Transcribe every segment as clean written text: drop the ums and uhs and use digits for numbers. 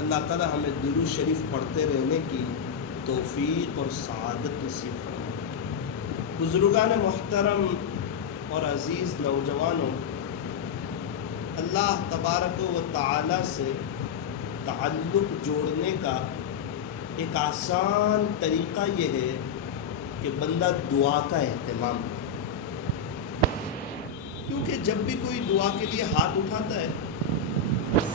اللہ تعالی ہمیں درود شریف پڑھتے رہنے کی توفیق اور سعادت نصیب فرمائے۔ بزرگان محترم اور عزیز نوجوانوں، اللہ تبارک و تعالی سے تعلق جوڑنے کا ایک آسان طریقہ یہ ہے کہ بندہ دعا کا اہتمام کرے، کیونکہ جب بھی کوئی دعا کے لیے ہاتھ اٹھاتا ہے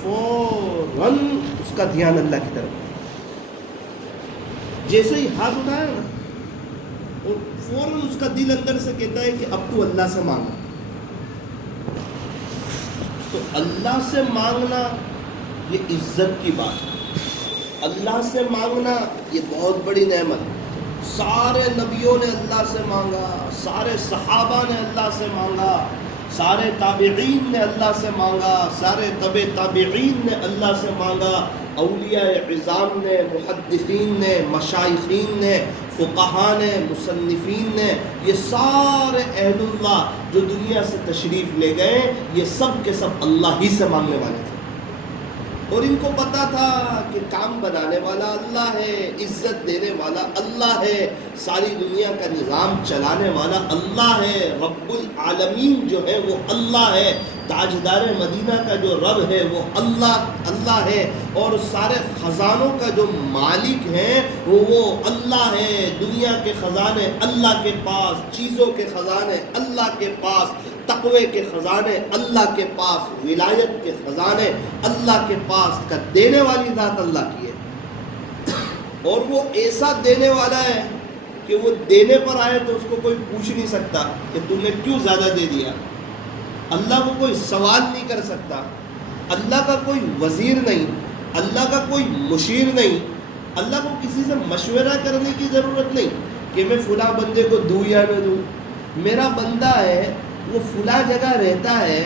فوراً اس کا دھیان اللہ کی طرف ہے۔ جیسے ہی ہاتھ اٹھایا نا، اور فوراً اس کا دل اندر سے کہتا ہے کہ اب تو اللہ سے مانگا۔ تو اللہ سے مانگنا یہ عزت کی بات ہے، اللہ سے مانگنا یہ بہت بڑی نعمت ہے۔ سارے نبیوں نے اللہ سے مانگا، سارے صحابہ نے اللہ سے مانگا، سارے تابعین نے اللہ سے مانگا، سارے تبع تابعین نے اللہ سے مانگا، اولیاء عظام نے، محدثین نے، مشائخین نے، فقہاء نے، مصنفین نے، یہ سارے اہل اللہ جو دنیا سے تشریف لے گئے، یہ سب کے سب اللہ ہی سے مانگنے والے تھے، اور ان کو پتا تھا کہ کام بنانے والا اللہ ہے، عزت دینے والا اللہ ہے، ساری دنیا کا نظام چلانے والا اللہ ہے، رب العالمین جو ہے وہ اللہ ہے، تاجدار مدینہ کا جو رب ہے وہ اللہ ہے، اور سارے خزانوں کا جو مالک ہے وہ اللہ ہے۔ دنیا کے خزانے اللہ کے پاس، چیزوں کے خزانے اللہ کے پاس، تقوی کے خزانے اللہ کے پاس، ولایت کے خزانے اللہ کے پاس، کا دینے والی ذات اللہ کی ہے، اور وہ ایسا دینے والا ہے کہ وہ دینے پر آئے تو اس کو کوئی پوچھ نہیں سکتا کہ تم نے کیوں زیادہ دے دیا۔ اللہ کو کوئی سوال نہیں کر سکتا، اللہ کا کوئی وزیر نہیں، اللہ کا کوئی مشیر نہیں، اللہ کو کسی سے مشورہ کرنے کی ضرورت نہیں کہ میں فلاں بندے کو دوں یا نہ دوں۔ میرا بندہ ہے، وہ فلاں جگہ رہتا ہے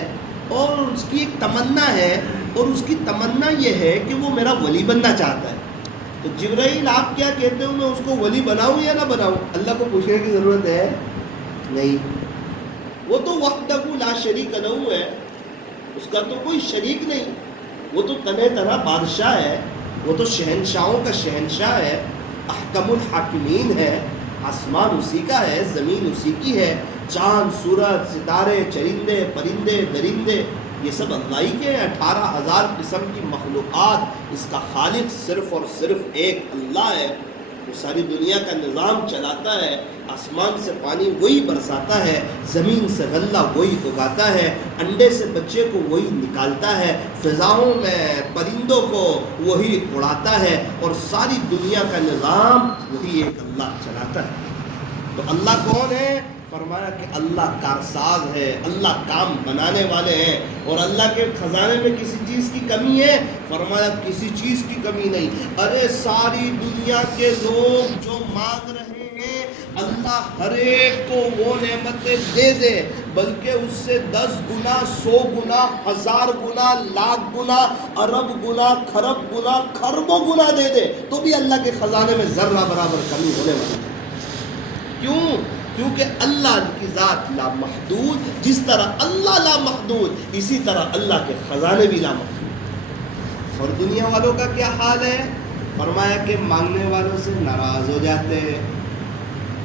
اور اس کی ایک تمنا ہے، اور اس کی تمنا یہ ہے کہ وہ میرا ولی بننا چاہتا ہے، تو جبرائیل آپ کیا کہتے ہو، میں اس کو ولی بناؤں یا نہ بناؤں؟ اللہ کو پوچھنے کی ضرورت ہے نہیں، وہ تو وحدہ لا شریک لہ ہے، اس کا تو کوئی شریک نہیں، وہ تو تنہ تنہا بادشاہ ہے، وہ تو شہنشاہوں کا شہنشاہ ہے، احکم الحاکمین ہے، آسمان اسی کا ہے، زمین اسی کی ہے، چاند، سورج، ستارے، چرندے، پرندے، درندے، یہ سب اللہ ہی کے ہیں، 18,000 قسم کی مخلوقات، اس کا خالق صرف اور صرف ایک اللہ ہے۔ وہ ساری دنیا کا نظام چلاتا ہے، آسمان سے پانی وہی برساتا ہے، زمین سے غلہ وہی اگاتا ہے، انڈے سے بچے کو وہی نکالتا ہے، فضاؤں میں پرندوں کو وہی اڑاتا ہے، اور ساری دنیا کا نظام وہی ایک اللہ چلاتا ہے۔ تو اللہ کون ہے؟ فرمایا کہ اللہ کارساز ہے، اللہ کام بنانے والے ہیں، اور اللہ کے خزانے میں کسی چیز کی کمی ہے؟ فرمایا کسی چیز کی کمی نہیں۔ ارے ساری دنیا کے لوگ جو مانگ رہے ہیں، اللہ ہر ایک کو وہ نعمتیں دے دے، بلکہ اس سے 10 گنا، 100 گنا، 1000 گنا، لاکھ گنا، ارب گنا، خرب گنا، کھربوں گنا دے دے، تو بھی اللہ کے خزانے میں ذرہ برابر کمی ہونے والی ہے۔ کیوں؟ کیونکہ اللہ کی ذات لامحدود، جس طرح اللہ لامحدود، اسی طرح اللہ کے خزانے بھی لامحدود۔ اور دنیا والوں کا کیا حال ہے؟ فرمایا کہ مانگنے والوں سے ناراض ہو جاتے ہیں،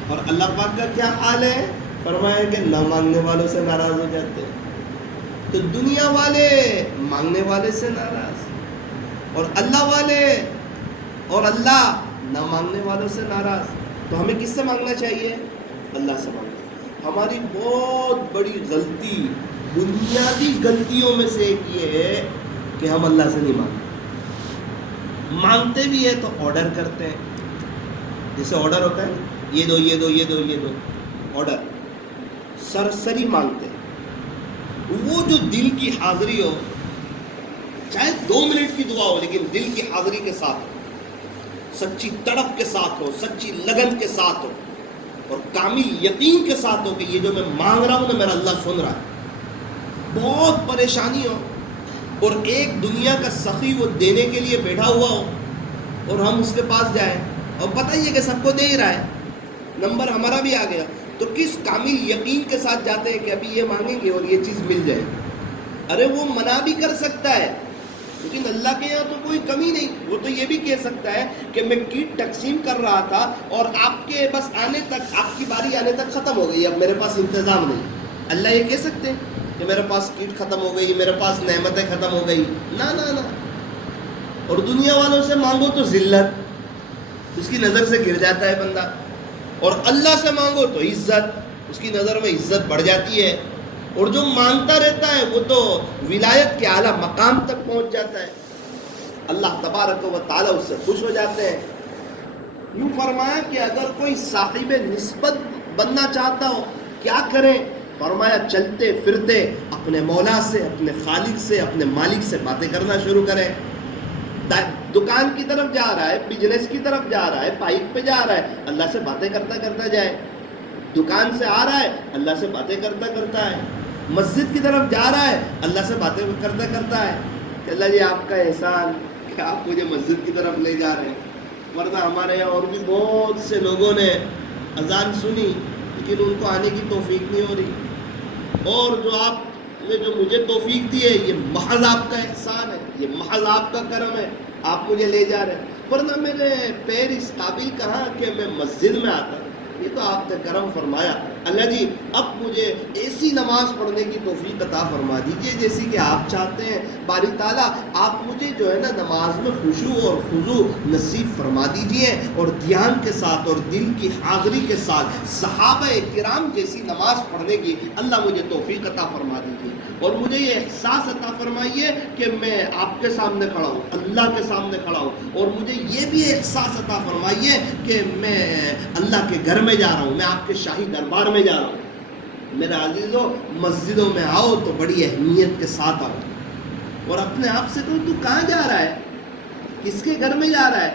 اور اللہ پاک کا کیا حال ہے؟ فرمایا کہ نہ مانگنے والوں سے ناراض ہو جاتے ہیں۔ تو دنیا والے مانگنے والے سے ناراض، اور اللہ والے اور اللہ نہ مانگنے والوں سے ناراض۔ تو ہمیں کس سے مانگنا چاہیے؟ اللہ سے مانگنا۔ ہماری بہت بڑی غلطی، بنیادی غلطیوں میں سے ایک یہ ہے کہ ہم اللہ سے نہیں مانگتے۔ مانگتے بھی ہے تو آرڈر کرتے ہیں، جیسے آرڈر ہوتا ہے یہ دو یہ دو یہ دو یہ دو، آرڈر سرسری مانگتے ہیں۔ وہ جو دل کی حاضری ہو، چاہے 2 منٹ کی دعا ہو، لیکن دل کی حاضری کے ساتھ ہو، سچی تڑپ کے ساتھ ہو، سچی لگن کے ساتھ ہو، اور کامل یقین کے ساتھ ہو کہ یہ جو میں مانگ رہا ہوں نا، میرا اللہ سن رہا ہے۔ بہت پریشانی ہو، اور ایک دنیا کا سخی وہ دینے کے لیے بیٹھا ہوا ہو، اور ہم اس کے پاس جائیں، اور پتہ ہی ہے کہ سب کو دے ہی رہا ہے، نمبر ہمارا بھی آ گیا، تو کس کامل یقین کے ساتھ جاتے ہیں کہ ابھی یہ مانگیں گے اور یہ چیز مل جائے گی؟ ارے وہ منع بھی کر سکتا ہے، لیکن اللہ کے یہاں تو کوئی کمی نہیں. وہ تو یہ بھی کہہ سکتا ہے کہ میں کیٹ تقسیم کر رہا تھا اور آپ کے بس آنے تک، آپ کی باری آنے تک ختم ہو گئی، اب میرے پاس انتظام نہیں. اللہ یہ کہہ سکتے ہیں کہ میرے پاس کیٹ ختم ہو گئی، میرے پاس نعمتیں ختم ہو گئی؟ نہ نہ نہ. اور دنیا والوں سے مانگو تو ذلت، اس کی نظر سے گر جاتا ہے بندہ، اور اللہ سے مانگو تو عزت، اس کی نظر میں عزت بڑھ جاتی ہے. اور جو مانگتا رہتا ہے وہ تو ولایت کے اعلیٰ مقام تک پہنچ جاتا ہے. اللہ تبارک و تعالیٰ اس سے خوش ہو جاتے ہیں. یوں فرمایا کہ اگر کوئی صاحب نسبت بننا چاہتا ہو کیا کریں؟ فرمایا چلتے پھرتے اپنے مولا سے، اپنے خالق سے، اپنے مالک سے باتیں کرنا شروع کریں. دکان کی طرف جا رہا ہے، بزنس کی طرف جا رہا ہے، بائک پہ جا رہا ہے، اللہ سے باتیں کرتا کرتا جائے. دکان سے آ رہا ہے، اللہ سے باتیں کرتا کرتا ہے. مسجد کی طرف جا رہا ہے، اللہ سے باتیں کرتا کرتا ہے کہ اللہ جی آپ کا احسان کہ آپ مجھے مسجد کی طرف لے جا رہے ہیں. ورنہ ہمارے یہاں اور بھی بہت سے لوگوں نے اذان سنی لیکن ان کو آنے کی توفیق نہیں ہو رہی. اور جو آپ نے جو مجھے توفیق دی ہے یہ محض آپ کا احسان ہے، یہ محض آپ کا کرم ہے، آپ مجھے لے جا رہے ہیں. ورنہ میرے پیر اس قابل کہاں کہ میں مسجد میں آتا. یہ تو آپ نے کرم فرمایا. اللہ جی اب مجھے ایسی نماز پڑھنے کی توفیق عطا فرما دیجئے جیسی کہ آپ چاہتے ہیں. باری تعالیٰ آپ مجھے جو ہے نا نماز میں خشوع اور خضوع نصیب فرما دیجئے، اور دھیان کے ساتھ اور دل کی حاضری کے ساتھ صحابہ کرام جیسی نماز پڑھنے کی اللہ مجھے توفیق عطا فرما دیجئے. اور مجھے یہ احساس عطا فرمائیے کہ میں آپ کے سامنے کھڑا ہوں، اللہ کے سامنے کھڑا ہوں. اور مجھے یہ بھی احساس عطا فرمائیے کہ میں اللہ کے گھر میں جا رہا ہوں، میں آپ کے شاہی دربار میں جا رہا ہوں. میرے عزیزو مسجدوں میں آؤ تو بڑی اہمیت کے ساتھ آؤ، اور اپنے آپ سے کہو تو کہاں جا رہا ہے، کس کے گھر میں جا رہا ہے؟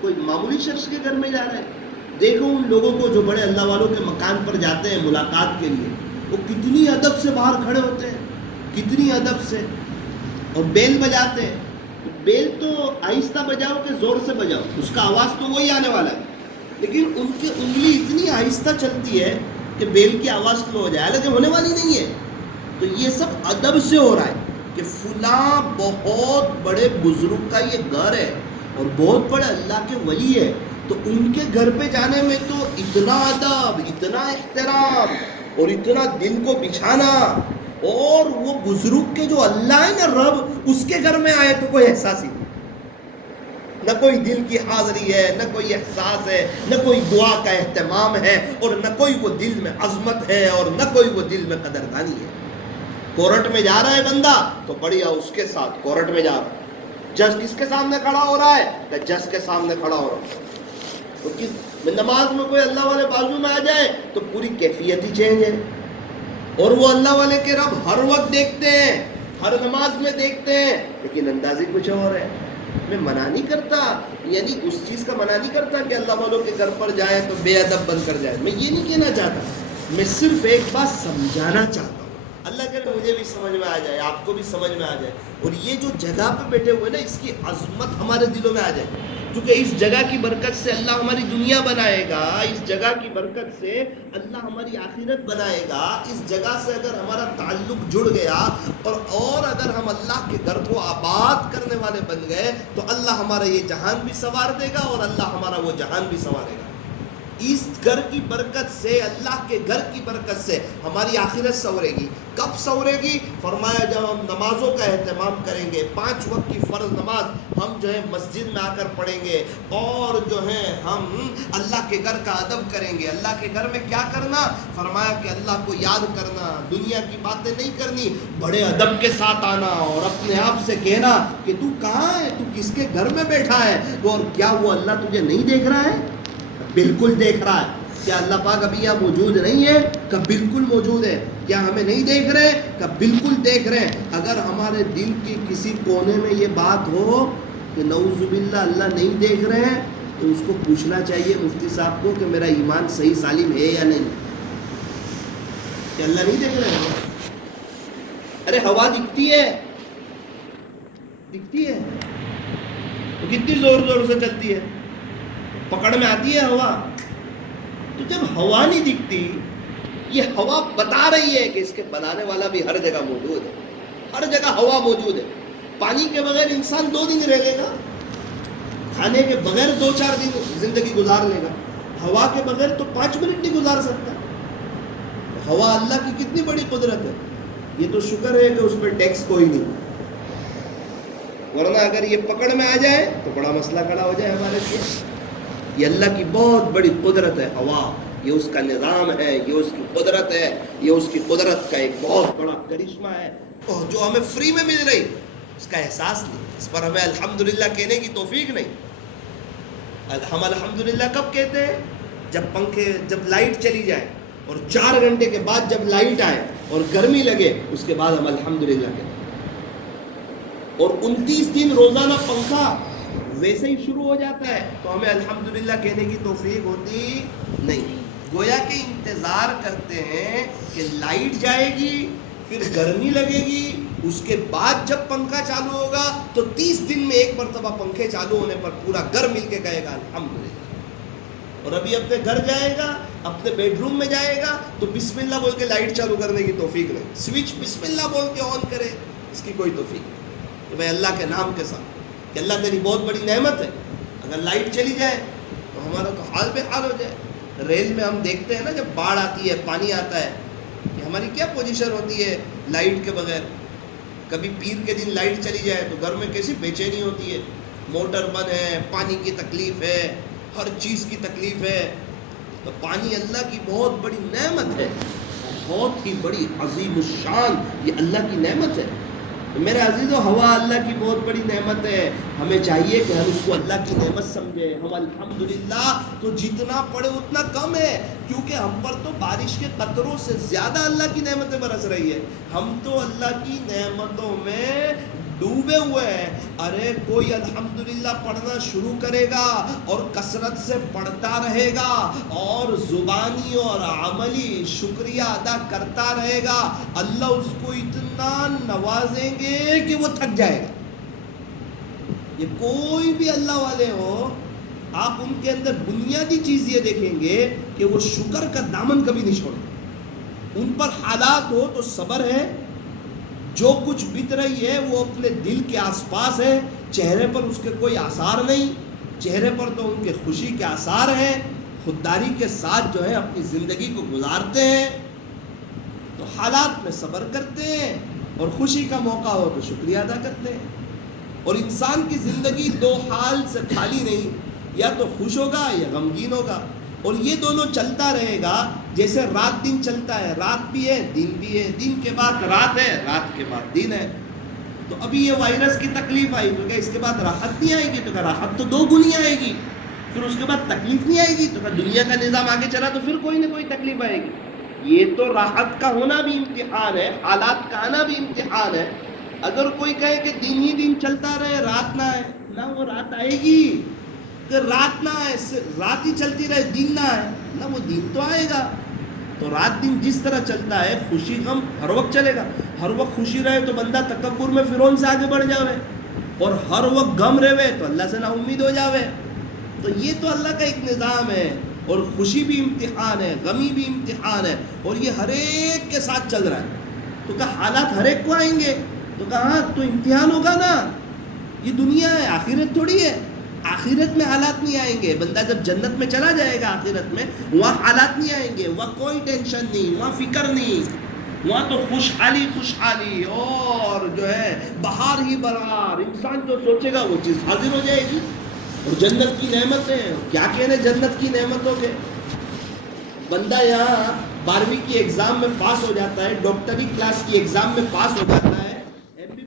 کوئی معمولی شخص کے گھر میں جا رہا ہے؟ دیکھو ان لوگوں کو جو بڑے اللہ والوں کے مکان پر جاتے ہیں ملاقات کے لیے، وہ کتنی ادب سے باہر کھڑے ہوتے ہیں، کتنی ادب سے، اور بیل بجاتے ہیں. بیل تو آہستہ بجاؤ کہ زور سے بجاؤ، اس کا آواز تو وہی آنے والا ہے، لیکن ان کی انگلی اتنی آہستہ چلتی ہے کہ بیل کی آواز سلو ہو جائے، حالانکہ ہونے والی نہیں ہے. تو یہ سب ادب سے ہو رہا ہے کہ فلاں بہت بڑے بزرگ کا یہ گھر ہے اور بہت بڑے اللہ کے ولی ہے، تو ان کے گھر پہ جانے میں تو اتنا ادب، اتنا احترام اور اتنا دل کو بچھانا. اور وہ بزرگ کے جو اللہ ہے نا رب، اس کے گھر میں آئے تو کوئی احساس ہی نہیں، نہ کوئی دل کی حاضری ہے، نہ کوئی احساس ہے، نہ کوئی دعا کا اہتمام ہے، اور نہ کوئی وہ دل میں عظمت ہے، اور نہ کوئی وہ دل میں قدردانی ہے. کورٹ میں جا رہا ہے بندہ تو بڑھیا اس کے ساتھ کورٹ میں جا رہا ہے. جج کس کے سامنے کھڑا ہو رہا ہے؟ کہ جج کے سامنے کھڑا ہو رہا ہے. تو نماز میں کوئی اللہ والے بازو میں آ جائے تو پوری کیفیت ہی چینج ہے. اور وہ اللہ والے کے رب ہر وقت دیکھتے ہیں، ہر نماز میں دیکھتے ہیں، لیکن انداز ہی کچھ اور ہے. میں منع نہیں کرتا، یعنی اس چیز کا منع نہیں کرتا کہ اللہ والوں کے گھر پر جائے تو بے ادب بن کر جائے. میں یہ نہیں کہنا چاہتا، میں صرف ایک بات سمجھانا چاہتا ہوں. اللہ کرے مجھے بھی سمجھ میں آ جائے، آپ کو بھی سمجھ میں آ جائے، اور یہ جو جگہ پہ بیٹھے ہوئے نا اس کی عظمت ہمارے دلوں میں آ جائے. کیونکہ اس جگہ کی برکت سے اللہ ہماری دنیا بنائے گا، اس جگہ کی برکت سے اللہ ہماری آخرت بنائے گا. اس جگہ سے اگر ہمارا تعلق جڑ گیا اور اگر ہم اللہ کے گھر کو آباد کرنے والے بن گئے تو اللہ ہمارا یہ جہان بھی سنوار دے گا اور اللہ ہمارا وہ جہان بھی سنوارے گا. اس گھر کی برکت سے، اللہ کے گھر کی برکت سے ہماری آخرت سنورے گی. کب سنورے گی؟ فرمایا جب ہم نمازوں کا اہتمام کریں گے، 5 وقت کی فرض نماز ہم جو ہے مسجد میں آ کر پڑھیں گے، اور جو ہے ہم اللہ کے گھر کا ادب کریں گے. اللہ کے گھر میں کیا کرنا؟ فرمایا کہ اللہ کو یاد کرنا، دنیا کی باتیں نہیں کرنی، بڑے ادب کے ساتھ آنا اور اپنے آپ سے کہنا کہ تو کہاں ہے، تو کس کے گھر میں بیٹھا ہے، اور کیا وہ اللہ تجھے نہیں دیکھ رہا ہے؟ بالکل دیکھ رہا ہے. کیا اللہ پاک ابھی یہاں موجود نہیں ہے؟ کہ بالکل موجود ہے. کیا ہمیں نہیں دیکھ رہے؟ کہ بالکل دیکھ رہے ہیں. اگر ہمارے دل کی کسی کونے میں یہ بات ہو کہ نعوذ باللہ اللہ نہیں دیکھ رہے ہیں، تو اس کو پوچھنا چاہیے مفتی صاحب کو کہ میرا ایمان صحیح سالم ہے یا نہیں، کہ اللہ نہیں دیکھ رہے ہیں. ارے ہوا دکھتی ہے، دکھتی ہے تو کتنی زور زور سے چلتی ہے، پکڑ میں آتی ہے ہوا. تو جب ہوا نہیں دکھتی، یہ ہوا بتا رہی ہے کہ اس کے بنانے والا بھی ہر جگہ موجود ہے، ہر جگہ ہوا موجود ہے. پانی کے بغیر انسان 2 دن رہ لے گا، کھانے کے بغیر 2-4 دن زندگی گزار لے گا، ہوا کے بغیر تو 5 منٹ نہیں گزار سکتا۔ ہوا اللہ کی کتنی بڑی قدرت ہے، یہ تو شکر ہے کہ اس پہ ٹیکس کوئی نہیں، ورنہ اگر یہ پکڑ میں آ جائے تو بڑا مسئلہ کھڑا ہو جائے ہمارے لیے۔ یہ اللہ کی بہت بڑی قدرت ہے ہوا، یہ اس کا نظام ہے، یہ اس کی قدرت ہے، یہ اس کی قدرت کا ایک بہت بڑا کرشمہ ہے جو ہمیں فری میں مل رہی، اس کا احساس نہیں، اس پر ہمیں الحمدللہ کہنے کی توفیق نہیں۔ ہم الحمدللہ کب کہتے ہیں؟ جب لائٹ چلی جائے اور 4 گھنٹے کے بعد جب لائٹ آئے اور گرمی لگے، اس کے بعد ہم الحمدللہ کہتے ہیں۔ اور 29 دن روزانہ پنکھا ویسے ہی شروع ہو جاتا ہے تو ہمیں الحمدللہ کہنے کی توفیق ہوتی نہیں، گویا کہ انتظار کرتے ہیں کہ لائٹ جائے گی، پھر گرمی لگے گی، اس کے بعد جب پنکھا چالو ہوگا تو 30 دن میں ایک مرتبہ پنکھے چالو ہونے پر پورا گھر مل کے کہے گا الحمدللہ۔ اور ابھی اپنے گھر جائے گا، اپنے بیڈ روم میں جائے گا تو بسم اللہ بول کے لائٹ چالو کرنے کی توفیق نہیں، سوئچ بسم اللہ بول کے آن کرے، اس کی کوئی توفیق نہیں کہ بھائی اللہ کے نام کے ساتھ کہ اللہ تیری بہت بڑی نعمت ہے۔ اگر لائٹ چلی جائے تو ہمارا تو حال بے حال ہو جائے۔ ریل میں ہم دیکھتے ہیں نا، جب باڑھ آتی ہے، پانی آتا ہے، کہ ہماری کیا پوزیشن ہوتی ہے لائٹ کے بغیر۔ کبھی پیر کے دن لائٹ چلی جائے تو گھر میں کیسی بے چینی ہوتی ہے، موٹر بند ہے، پانی کی تکلیف ہے، ہر چیز کی تکلیف ہے۔ تو پانی اللہ کی بہت بڑی نعمت ہے، بہت ہی بڑی عظیم الشان یہ اللہ کی نعمت ہے۔ تو میرے عزیزو، ہوا اللہ کی بہت بڑی نعمت ہے، ہمیں چاہیے کہ ہم اس کو اللہ کی نعمت سمجھیں۔ ہم الحمدللہ تو جتنا پڑھے اتنا کم ہے، کیونکہ ہم پر تو بارش کے قطروں سے زیادہ اللہ کی نعمتیں برس رہی ہے، ہم تو اللہ کی نعمتوں میں ڈوبے ہوئے ہیں۔ ارے کوئی الحمدللہ پڑھنا شروع کرے گا اور کثرت سے پڑھتا رہے گا اور زبانی اور عملی شکریہ ادا کرتا رہے گا، اللہ اس کو اتنا نوازیں گے کہ وہ تھک جائے گا۔ یہ کوئی بھی اللہ والے ہو، آپ ان کے اندر بنیادی چیز یہ دیکھیں گے کہ وہ شکر کا دامن کبھی نہیں چھوڑتے۔ ان پر حالات ہو تو صبر ہے، جو کچھ بیت رہی ہے وہ اپنے دل کے آس پاس ہے، چہرے پر اس کے کوئی آثار نہیں، چہرے پر تو ان کے خوشی کے آثار ہیں، خودداری کے ساتھ جو ہے اپنی زندگی کو گزارتے ہیں۔ تو حالات میں صبر کرتے ہیں اور خوشی کا موقع ہو تو شکریہ ادا کرتے ہیں۔ اور انسان کی زندگی 2 حال سے خالی نہیں، یا تو خوش ہوگا یا غمگین ہوگا، اور یہ دونوں چلتا رہے گا، جیسے رات دن چلتا ہے، رات بھی ہے دن بھی ہے، دن کے بعد رات ہے، رات کے بعد دن ہے۔ تو ابھی یہ وائرس کی تکلیف آئی تو کیا اس کے بعد راحت نہیں آئے گی؟ تو کیا راحت تو 2 گنی آئے گی، پھر اس کے بعد تکلیف نہیں آئے گی؟ تو کیا دنیا کا نظام آگے چلا تو پھر کوئی نہ کوئی تکلیف آئے گی؟ یہ تو راحت کا ہونا بھی امتحان ہے، حالات کا آنا بھی امتحان ہے۔ اگر کوئی کہے کہ دن ہی دن چلتا رہے، رات نہ آئے، نہ وہ رات آئے گی، کہ رات نہ آئے، رات ہی چلتی رہے دن نہ آئے، نہ وہ دن تو آئے گا۔ تو رات دن جس طرح چلتا ہے، خوشی غم ہر وقت چلے گا۔ ہر وقت خوشی رہے تو بندہ تکبر میں فرعون سے آگے بڑھ جاوے، اور ہر وقت غم رہے تو اللہ سے نا امید ہو جاوے۔ تو یہ تو اللہ کا ایک نظام ہے، اور خوشی بھی امتحان ہے، غمی بھی امتحان ہے، اور یہ ہر ایک کے ساتھ چل رہا ہے۔ تو کہا حالات ہر ایک کو آئیں گے، تو کہا تو امتحان ہوگا نا، یہ دنیا ہے، آخرت تھوڑی ہے۔ آخرت میں حالات نہیں آئیں گے، بندہ جب جنت میں چلا جائے گا آخرت میں، وہاں حالات نہیں آئیں گے، وہاں کوئی ٹینشن نہیں، وہاں فکر نہیں، وہاں تو خوشحالی خوشحالی، اور جو ہے بہار ہی بہار، انسان جو سوچے گا وہ چیز حاضر ہو جائے گی۔ اور جنت کی نعمتیں، کیا کہنے جنت کی نعمتوں کے۔ بندہ یہاں 12ویں کی ایگزام میں پاس ہو جاتا ہے، ڈاکٹری کلاس کی ایگزام میں پاس ہو جاتا ہے،